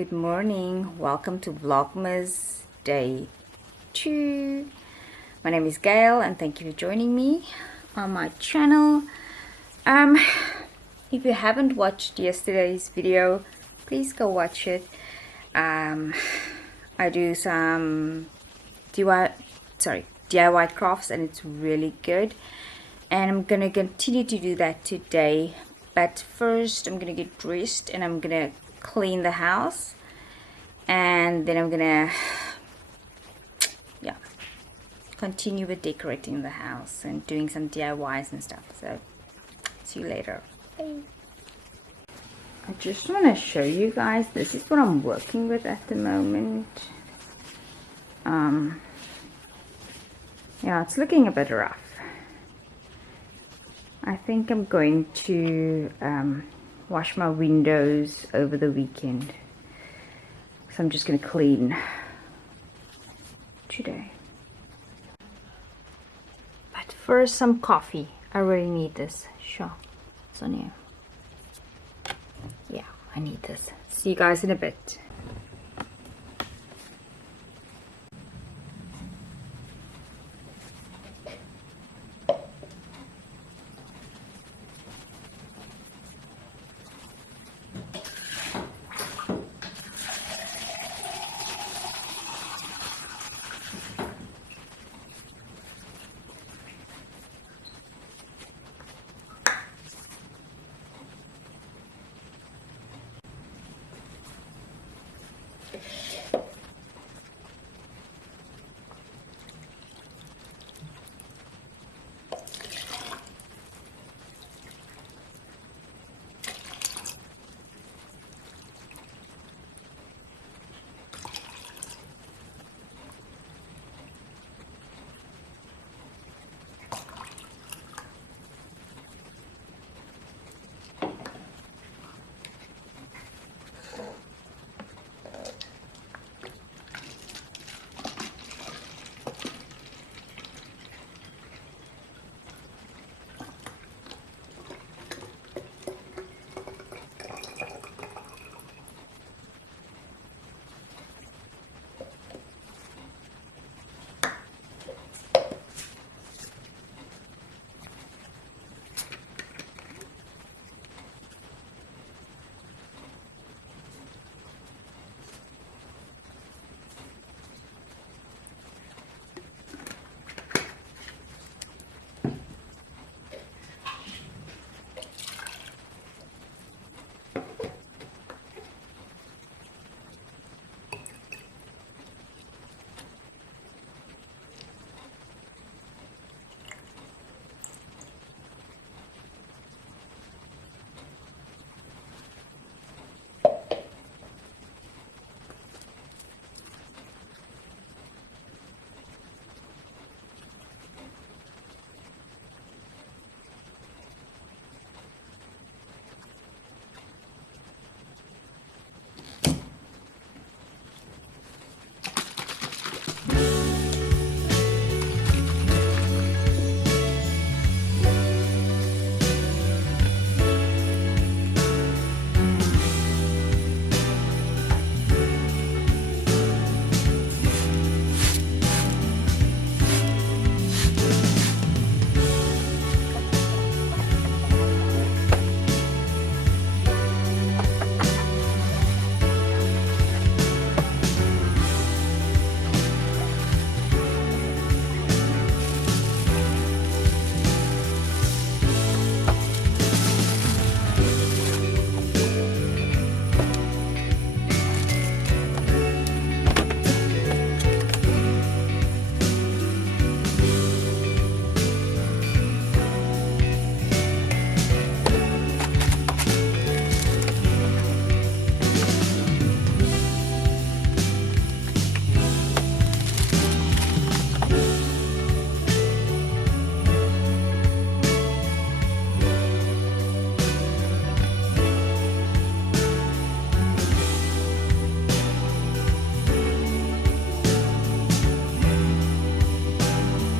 Good morning, welcome to Vlogmas Day 2. My name is Gail and thank you for joining me on my channel. If you haven't watched yesterday's video, please go watch it. I do some DIY crafts and it's really good, and I'm gonna continue to do that today. But first I'm gonna get dressed and I'm gonna clean the house, and then I'm gonna continue with decorating the house and doing some DIYs and stuff. So see you later. Bye. I just want to show you guys, this is what I'm working with at the moment. Yeah, it's looking a bit rough. I think I'm going to wash my windows over the weekend, so I'm just going to clean today. But first, some coffee. I really need this. Sure, it's on you. Yeah, I need this. See you guys in a bit.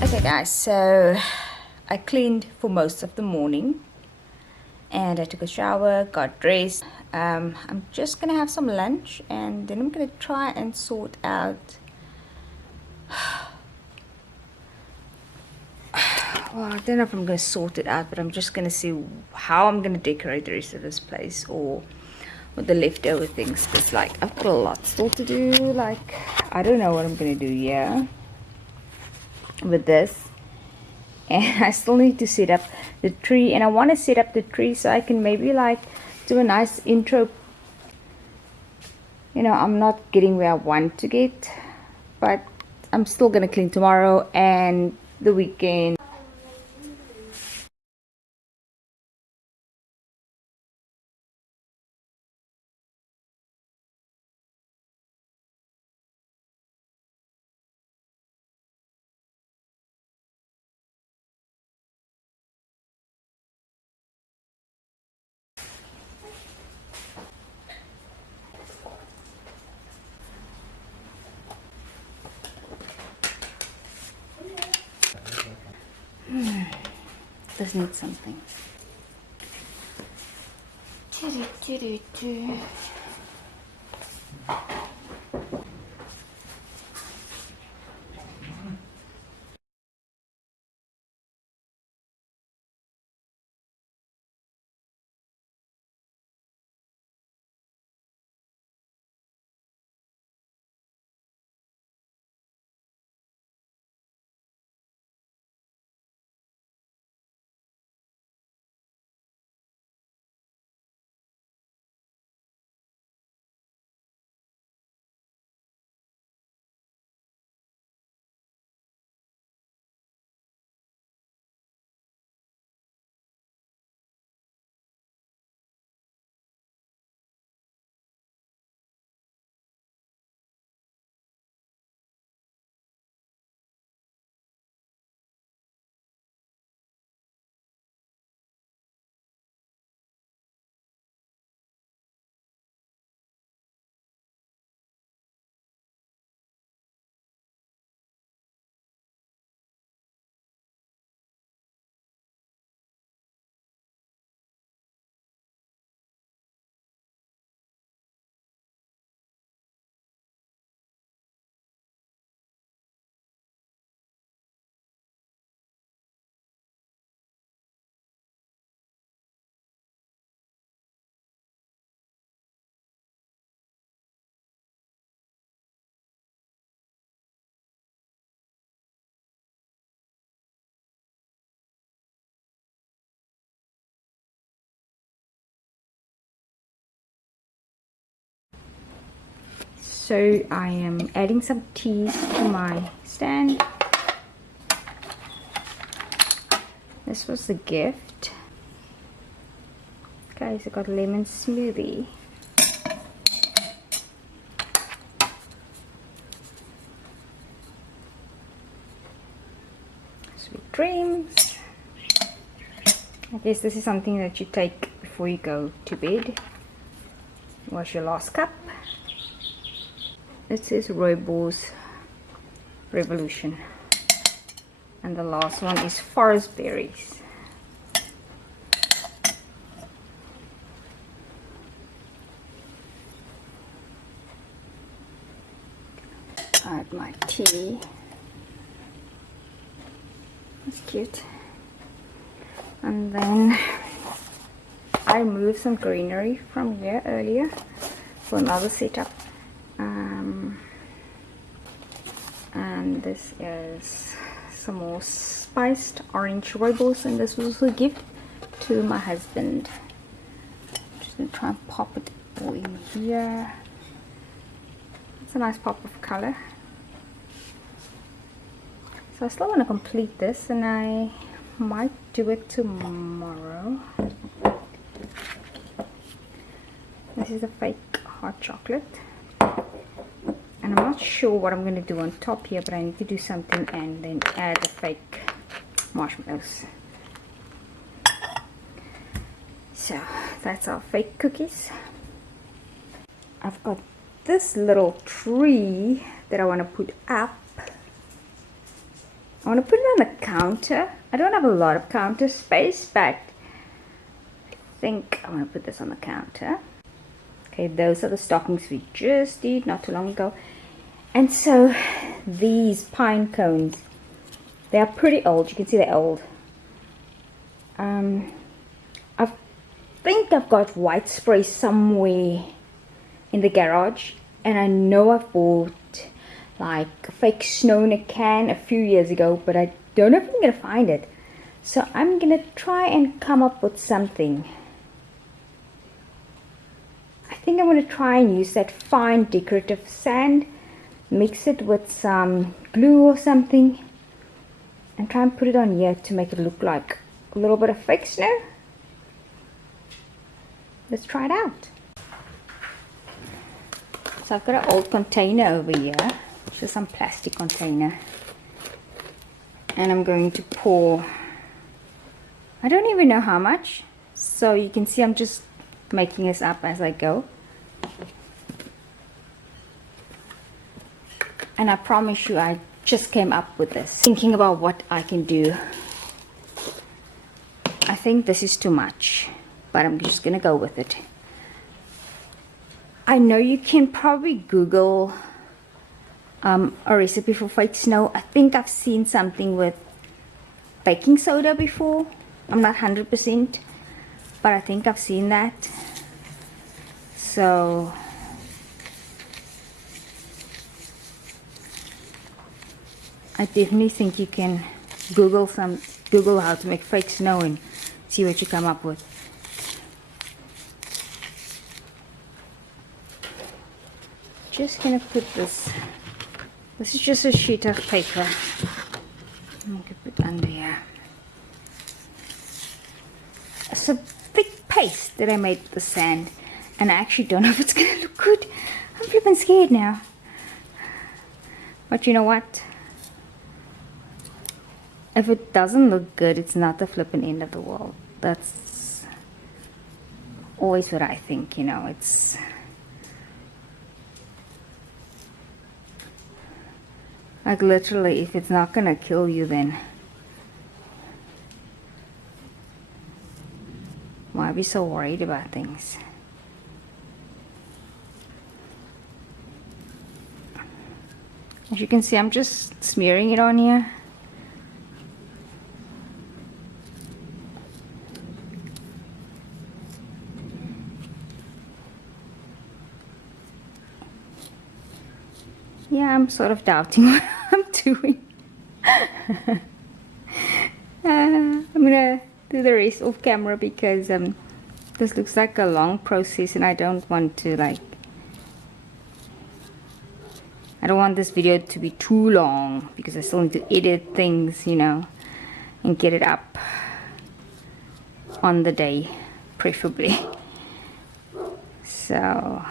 Okay guys, so I cleaned for most of the morning, and I took a shower, got dressed. I'm just gonna have some lunch, and then I'm gonna try and sort out well, I don't know if I'm gonna sort it out, but I'm just gonna see how I'm gonna decorate the rest of this place, or with the leftover things, because like I've got a lot still to do. Like I don't know what I'm gonna do here with this, and I still need to set up the tree, and I want to set up the tree so I can maybe like do a nice intro. You know, I'm not getting where I want to get, but I'm still gonna clean tomorrow and the weekend. This needs something. So I am adding some teas to my stand. This was a gift. Guys, I got a lemon smoothie. Sweet dreams. I guess this is something that you take before you go to bed. What's your last cup? It says Rooibos Revolution, and the last one is forest berries. Add my tea. That's cute. And then I moved some greenery from here earlier for another setup. And this is some more spiced orange rooibos, and this was also a gift to my husband. Just gonna try and pop it all in here. It's a nice pop of color. So I still want to complete this, and I might do it tomorrow. This is a fake hot chocolate. And I'm not sure what I'm going to do on top here, but I need to do something and then add the fake marshmallows. So that's our fake cookies. I've got this little tree that I want to put up. I want to put it on the counter. I don't have a lot of counter space, but think I'm going to put this on the counter. Okay, those are the stockings we just did not too long ago. And so these pine cones, they are pretty old. You can see they're old. I think I've got white spray somewhere in the garage, and I know I bought like fake snow in a can a few years ago, but I don't know if I'm gonna find it. So I'm gonna try and come up with something. I think I'm gonna try and use that fine decorative sand, mix it with some glue or something, and try and put it on here to make it look like a little bit of fake snow. Let's try it out. So I've got an old container over here, just some plastic container, and I'm going to pour, I don't even know how much, so you can see I'm just making this up as I go. And I promise you, I just came up with this, thinking about what I can do. I think this is too much, but I'm just gonna go with it. I know you can probably Google a recipe for fake snow. I think I've seen something with baking soda before. I'm not 100%, but I think I've seen that. So I definitely think you can Google how to make fake snow and see what you come up with. Just gonna put this is just a sheet of paper. I'm gonna put under here. It's a thick paste that I made with the sand, and I actually don't know if it's gonna look good. I'm flipping scared now. But you know what? If it doesn't look good, it's not the flipping end of the world. That's always what I think, you know. It's like literally, if it's not gonna kill you, then why be so worried about things? As you can see, I'm just smearing it on here. Yeah, I'm sort of doubting what I'm doing. I'm gonna do the rest off camera because this looks like a long process, and I don't want to I don't want this video to be too long because I still need to edit things, you know, and get it up on the day, preferably. So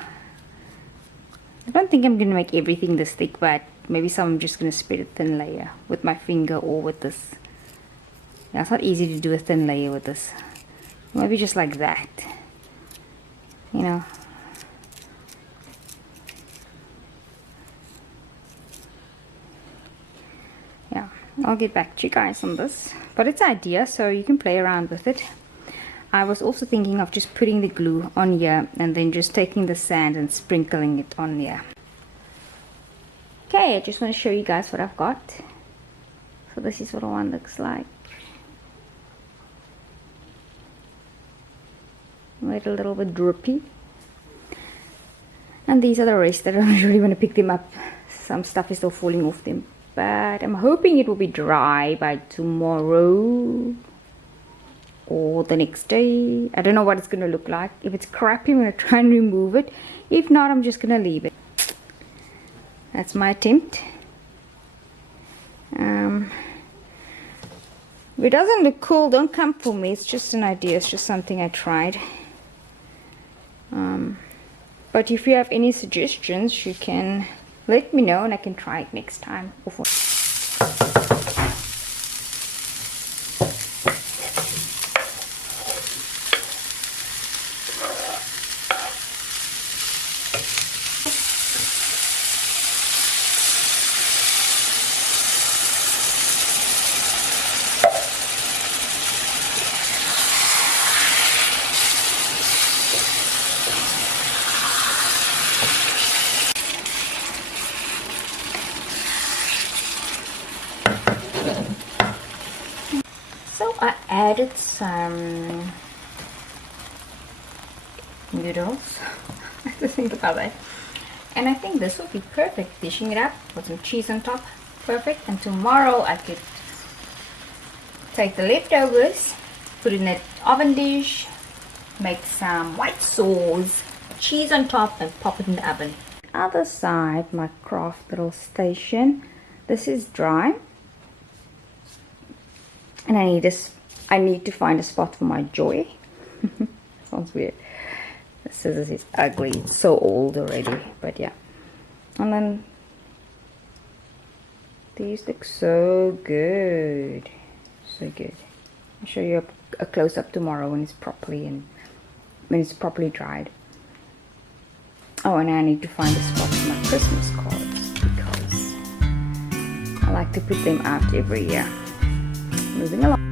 I don't think I'm going to make everything this thick, but maybe some I'm just going to spread a thin layer with my finger or with this. Yeah, it's not easy to do a thin layer with this. Maybe just like that, you know. Yeah, I'll get back to you guys on this, but it's an idea, so you can play around with it. I was also thinking of just putting the glue on here and then just taking the sand and sprinkling it on here. Okay, I just want to show you guys what I've got. So this is what one looks like. Made a little bit drippy. And these are the rest. I don't really want to pick them up. Some stuff is still falling off them. But I'm hoping it will be dry by tomorrow or the next day. I don't know what it's going to look like. If it's crappy, I'm going to try and remove it. If not, I'm just going to leave it. That's my attempt. If it doesn't look cool, don't come for me. It's just an idea. It's just something I tried. But if you have any suggestions, you can let me know and I can try it next time. added some noodles. I have to think about that. And I think this will be perfect. Dishing it up with some cheese on top. Perfect. And tomorrow I could take the leftovers, put it in an oven dish, make some white sauce, cheese on top, and pop it in the oven. Other side, my craft little station. This is dry. And I need to find a spot for my joy. Sounds weird. The scissors is ugly. It's so old already. But yeah. And then these look so good. So good. I'll show you a close-up tomorrow when it's properly dried. Oh, and I need to find a spot for my Christmas cards because I like to put them out every year. Moving along.